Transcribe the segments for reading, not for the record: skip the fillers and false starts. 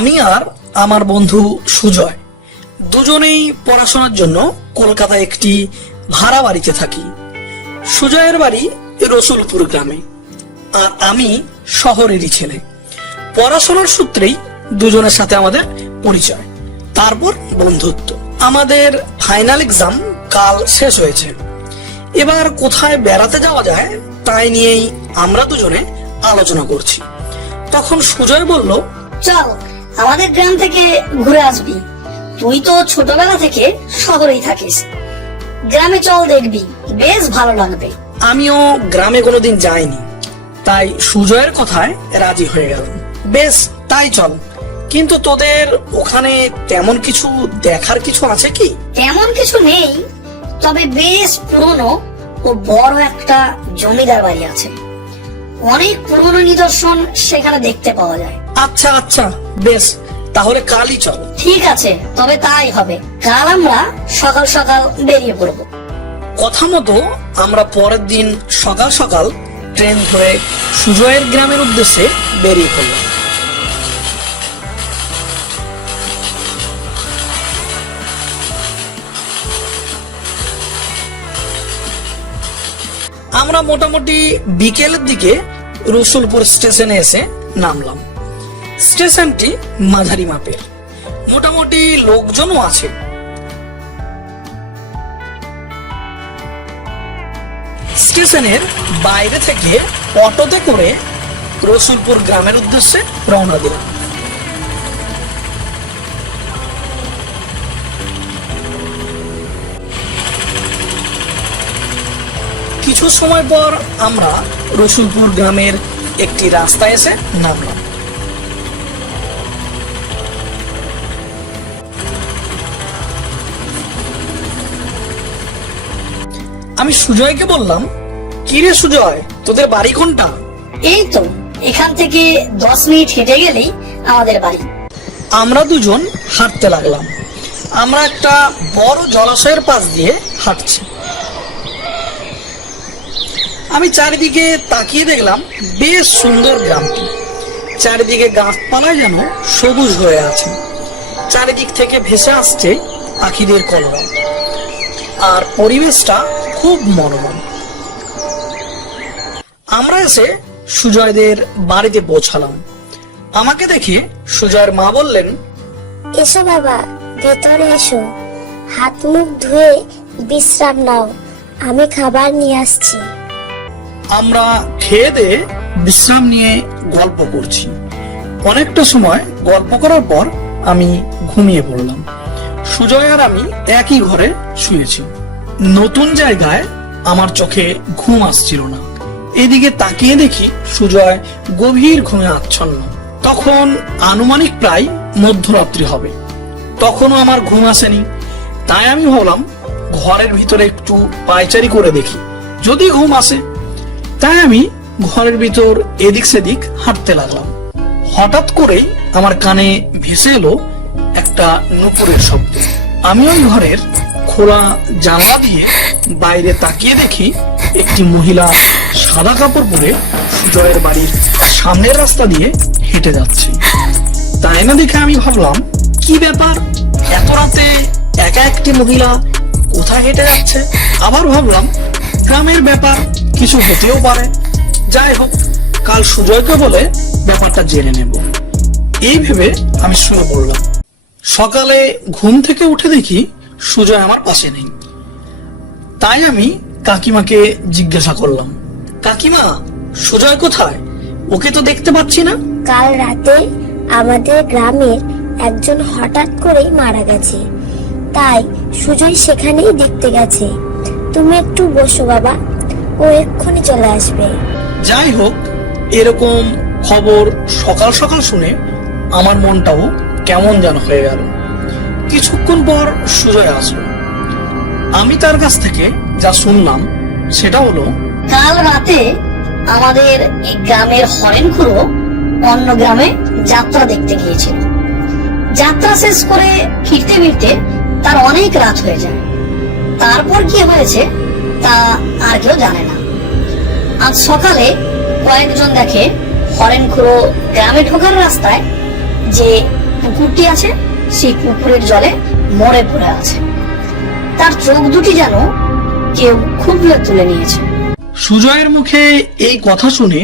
আমি আর আমার বন্ধু সুজয় দুজনেই পড়াশোনার জন্য কলকাতায় একটি ভাড়া বাড়িতে থাকি। সুজয়ের বাড়ি রসুলপুর গ্রামে, আর আমি শহরেরই ছেলে। পড়াশোনার সূত্রেই দুজনের সাথে আমাদের পরিচয়, তারপর বন্ধুত্ব। আমাদের ফাইনাল এক্সাম কাল শেষ হয়েছে। এবার কোথায় বেড়াতে যাওয়া যায় তাই নিয়েই আমরা দুজনে আলোচনা করছি। তখন সুজয় বলল, চল আমাদের গ্রাম থেকে ঘুরে আসবি। তুই তো ছোটবেলা থেকে শহরেই থাকিস, গ্রামে চল, দেখবি বেশ ভালো লাগবে। আমিও গ্রামে কোনোদিন যাইনি, তাই সুজয়ের কথায় রাজি হয়ে গেলাম। বেশ, তাই চল। কিন্তু তোদের ওখানে তেমন কিছু দেখার কিছু আছে কি? তেমন কিছু নেই, তবে বেশ পুরনো ও বড় একটা জমিদার বাড়ি আছে। অনেক পুরনো নিদর্শন সেখানে দেখতে পাওয়া যায়। আচ্ছা আচ্ছা, বেশ, তাহলে কালই চল। ঠিক আছে, তবে তাই হবে। কাল আমরা সকাল সকাল বেরিয়ে পড়বো। কথা মতো আমরা পরের দিন সকাল সকাল ট্রেন ধরে সুজয়ের গ্রামের উদ্দেশ্যে বেরিয়ে পড়লাম। আমরা মোটামুটি বিকেলের দিকে রসুলপুর স্টেশনে এসে নামলাম। স্টেশনটি মাঝারি মাপের, মোটামুটি লোকজনও আছে। স্টেশনের বাইরে থেকে অটোতে করে রসুলপুর গ্রামের উদ্দেশ্যে রওনা দিলাম। কিছু সময় পর আমরা রসুলপুর গ্রামের একটি রাস্তায় এসে নামলাম। আমি সুজয়কে বললাম, কি রে সুজয়, তোদের বাড়ি কোনটা? এই তো এখান থেকে 10 মিনিট হেঁটে গেলেই আমাদের বাড়ি। আমরা দুজন হাঁটতে লাগলাম। আমরা একটা বড় জলাশয়ের পাশ দিয়ে হাঁটছি। আমি চারিদিকে তাকিয়ে দেখলাম বেশ সুন্দর গ্রামটি। চারিদিকে গাছপালায় যেন সবুজ হয়ে আছে। চারিদিক থেকে ভেসে আসছে পাখিদের কলরব, আর পরিবেশটা খুব মনোরম। আমরা এসে সুজয়দের বাড়িতে পৌঁছালাম। আমাকে দেখে সুজয়ের মা বললেন, এসো বাবা, ভেতরে এসো, হাত মুখ ধুয়ে বিশ্রাম নাও, আমি খাবার নিয়ে আসছি। আমরা খেয়ে দিয়ে বিশ্রাম নিয়ে গল্প করছি। অনেকটা সময় গল্প করার পর আমি ঘুমিয়ে পড়লাম। সুজয় আর আমি একই ঘরে শুয়েছি। নতুন জায়গায় আমার চোখে ঘুম আসছিল না। এদিকে তাকিয়ে দেখি সুজয় গভীর ঘুমে আচ্ছন্ন। তখন আনুমানিক প্রায় মধ্যরাত্রি হবে। তখনও আমার ঘুম আসেনি, তাই আমি ভাবলাম ঘরের ভিতরে একটু পায়চারি করে দেখি, যদি ঘুম আসে। তাই আমি ঘরের ভিতর এদিক সেদিক হাঁটতে লাগলাম। হঠাৎ করেই আমার কানে ভেসে এলো একটা নুপুরের শব্দ। আমি ওই ঘরের খোলা জানলা দিয়ে বাইরে তাকিয়ে দেখি একটি মহিলা সাদা কাপড় পরে সুজয়ের বাড়ির সামনের রাস্তা দিয়ে হেঁটে যাচ্ছে। তাই না দেখে আমি ভাবলাম, কি ব্যাপার, এত রাতে একা একটি মহিলা কোথায় হেঁটে যাচ্ছে? আবার ভাবলাম গ্রামের ব্যাপার, কিছু হতেও পারে। যাই হোক, কাল সুজয়কে বলে ব্যাপারটা জেনে নেব। এই ভেবে আমি শুয়ে পড়লাম। সকালে ঘুম থেকে উঠে দেখি সুজয় আমার পাশে নেই। তাই আমি কাকিমাকে জিজ্ঞাসা করলাম, কাকিমা, সুজয় কোথায়? ওকে তো দেখতে পাচ্ছি না। কাল রাতে আমাদের গ্রামের একজন হঠাৎ করেই মারা গেছে, তাই সুজয় সেখানেই দেখতে গেছে। তুমি একটু বসো বাবা, ও এক্ষুনি চলে আসবে। যাই হোক, এরকম খবর সকাল সকাল শুনে আমার মনটাও কেমন যেন হয়ে গেল। কিছুক্ষণ পর সুজয় আসলো। আমি তার কাছ থেকে যা শুনলাম সেটা হলো, কাল রাতে আমাদের এই গ্রামের হরেনখুড়ো অন্য গ্রামে যাত্রা দেখতে গিয়েছিল। যাত্রা শেষ করে ফিরতে ফিরতে তার অনেক রাত হয়ে যায়। তারপর কি হয়েছে তা আর কেউ জানে না। আজ সকালে কয়েকজন দেখে হরেনখুড়ো গ্রামে ঢোকার রাস্তায় যে পুকুরটি আছে সেই পুকুরের জলে মরে পড়ে আছে। তার চোখ দুটি যেন কেউ খুবলে তুলে নিয়েছে। সুজয়ের মুখে এই কথা শুনে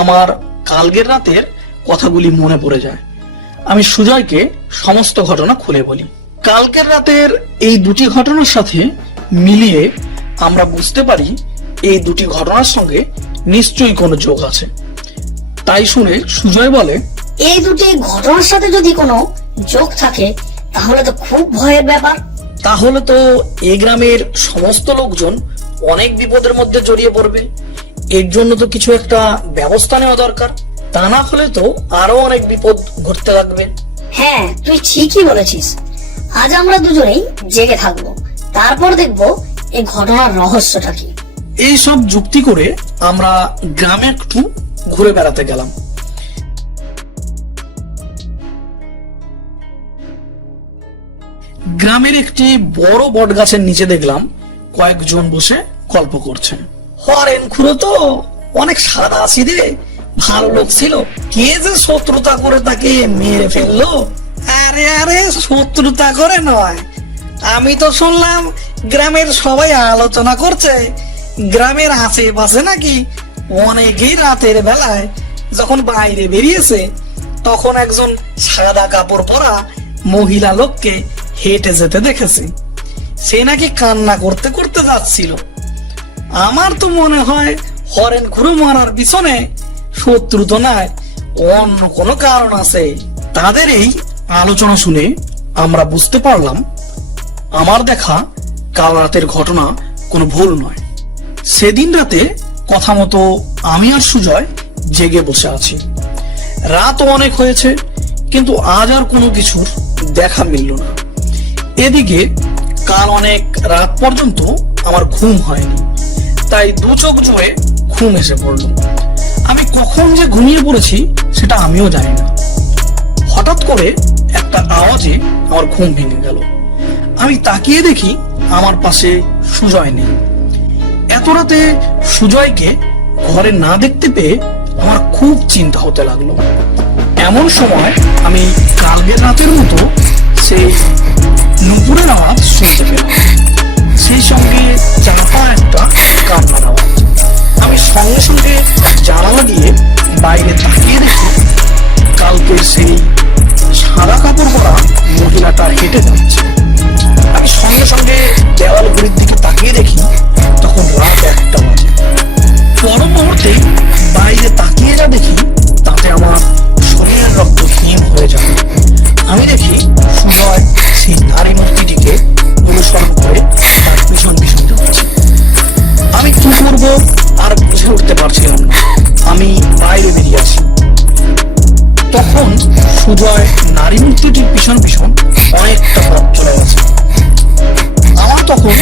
আমার কালকের রাতের কথাগুলি মনে পড়ে যায়। আমি সুজয়কে সমস্ত ঘটনা খুলে বলি। কালকের রাতের এই দুটি ঘটনার সাথে মিলিয়ে আমরা বুঝতে পারি এই দুটি ঘটনার সঙ্গে নিশ্চয়ই কোনো যোগ আছে। তাই শুনে সুজয় বলে, এই দুটি ঘটনার সাথে যদি কোনো যোগ থাকে তাহলে তো খুব ভয়ের ব্যাপার। তাহলে তো এই গ্রামের সমস্ত লোকজন অনেক বিপদের মধ্যে জড়িয়ে পড়বে। এর জন্য তো কিছু একটা ব্যবস্থা নেওয়া দরকার, তা না হলে তো আরো অনেক বিপদ ঘটতে লাগবে। হ্যাঁ, তুই ঠিকই বলেছিস। আজ আমরা দুজনেই জেগে থাকবো, তারপর দেখবো এই ঘটনার রহস্যটা কি। এই সব যুক্তি করে আমরা গ্রামে একটু ঘুরে বেড়াতে গেলাম। গ্রামের একটি বড় বট গাছের নিচে দেখলাম কয়েকজন বসে গল্প করছে। হরেন খুড়ো তো অনেক সাদা সিধে ভালো লোক ছিল, কে যে শত্রুতা করে তাকে মেরে ফেললো। আরে আরে, শত্রুতা করে নয়, আমি তো শুনলাম গ্রামের সবাই আলোচনা করছে গ্রামের আশেপাশে নাকি অনেকেই রাতের বেলায় যখন বাইরে বেরিয়েছে তখন একজন সাদা কাপড় পরা মহিলা লোককে হেঁটে যেতে দেখেছে। সে নাকি কান্না করতে করতে যাচ্ছিল। আমার তো মনে হয় হরেন খুড়ো মারার পিছনে শত্রু তো নয়, অন্য কোনো কারণ আছে। তাদের এই আলোচনা শুনে আমরা বুঝতে পারলাম আমার দেখা কাল রাতের ঘটনা কোনো ভুল নয়। সেদিন রাতে কথা মতো আমি আর সুজয় জেগে বসে আছি। রাতও অনেক হয়েছে, কিন্তু আজ আর কোনো কিছুর দেখা মিলল না। এদিকে কাল অনেক রাত পর্যন্ত আমার ঘুম হয়নি, তাই দু চোখ জুড়ে ঘুম এসে পড়ল। আমি কখন যে ঘুমিয়ে পড়েছি সেটা আমিও জানি না। হঠাৎ করে একটা আওয়াজে আমার ঘুম ভেঙে গেল। আমি তাকিয়ে দেখি আমার পাশে সুজয় নেই। এত রাতে সুজয়কে ঘরে না দেখতে পেয়ে আমার খুব চিন্তা হতে লাগলো। এমন সময় আমি কালকের রাতের মতো সেই নুপুরের আওয়াজ শুনতে পেলাম, সেই সঙ্গে চাপা একটা কান্নার আওয়াজ। আমি সঙ্গে সঙ্গে জানালা দিয়ে বাইরে তাকিয়ে দেখি কালকের সেই সাদা কাপড় পরা মহিলাটা হেঁটে যাচ্ছে। আমি সঙ্গে সঙ্গে দেওয়াল ঘড়ির দিকে তাকিয়ে দেখি তখন রাত 1টা বাজে। পর মুহূর্তে বাইরে তাকিয়ে যা দেখি তাতে আমার শরীরের রক্ত হিম হয়ে যায়। আমি দেখি সুজয় সেই নারী মূর্তিটিকে অনুসরণ করে তার পিছন পিছন যাচ্ছে। আমি কি করবো আর বুঝে উঠতে পারছিলাম না। আমি বাইরে বেরিয়ে আসি। তখন সুজয় নারী মূর্তিটির পিছন পিছন অনেকটা পথ চলে গেছে। আমার তখন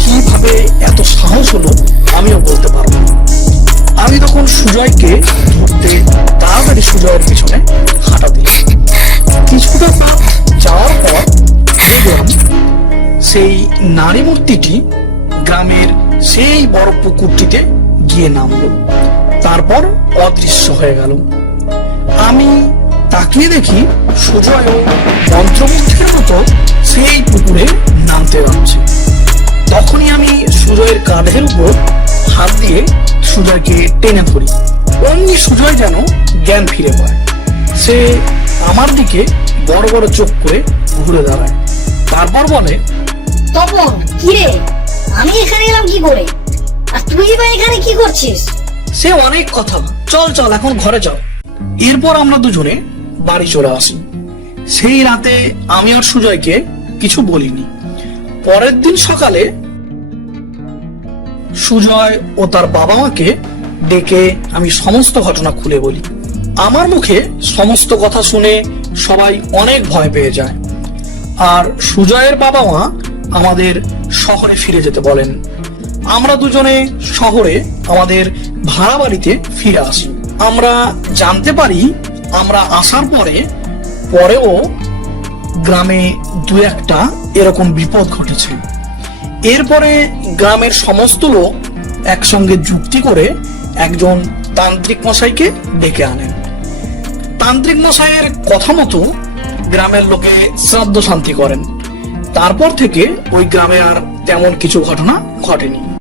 কিভাবে এত সাহস হলো আমিও বলতে পারবো না। আমি তখন সুজয়কে ধরতে তাড়াতাড়ি সুজয়ের পিছনে হাঁটা দিলাম। কিছুটা পথ যাওয়ার পর দেখলাম সেই নারী মূর্তিটি গ্রামের সেই বড় পুকুরটিতে গিয়ে নামলো, তারপর অদৃশ্য হয়ে গেল। আমি তাকিয়ে দেখি সুজয় মন্ত্রমুগ্ধের মতো সেই পুকুরে নামতে যাচ্ছে। তখনই আমি সুজয়ের কাঁধের উপর হাত দিয়ে সুজয়কে টেনে ধরি। অমনি সুজয় যেন জ্ঞান ফিরে পায়। সে আমার দিকে বড় বড় চোখ করে ঘুরে দাঁড়ায়, তারপর বলে, তপন, কি রে, আমি এখানে এলাম কি করে, আর তুই বা এখানে কি করছিস? সে অনেক কথা, চল চল এখন ঘরে যাও। এরপর আমরা দুজনে বাড়ি চলে আসি। সেই রাতে আমি আর সুজয়কে কিছু বলিনি। পরের দিন সকালে সুজয় ও তার বাবা মাকে ডেকে আমি সমস্ত ঘটনা খুলে বলি। আমার মুখে সমস্ত কথা শুনে সবাই অনেক ভয় পেয়ে যায়। আর সুজয়ের বাবা মা আমাদের শহরে ফিরে যেতে বলেন। আমরা দুজনে শহরে আমাদের ভাড়া বাড়িতে ফিরে আসি। আমরা জানতে পারি আমরা আসার পরেও গ্রামে দু একটা এরকম বিপদ ঘটেছে। এরপরে গ্রামের সমস্ত লোক একসঙ্গে যুক্তি করে একজন তান্ত্রিক মশাইকে ডেকে আনেন। তান্ত্রিক মশাইয়ের কথা মতো গ্রামের লোকে শ্রাদ্ধ শান্তি করেন। তারপর থেকে ওই গ্রামে আর তেমন কিছু ঘটনা ঘটেনি।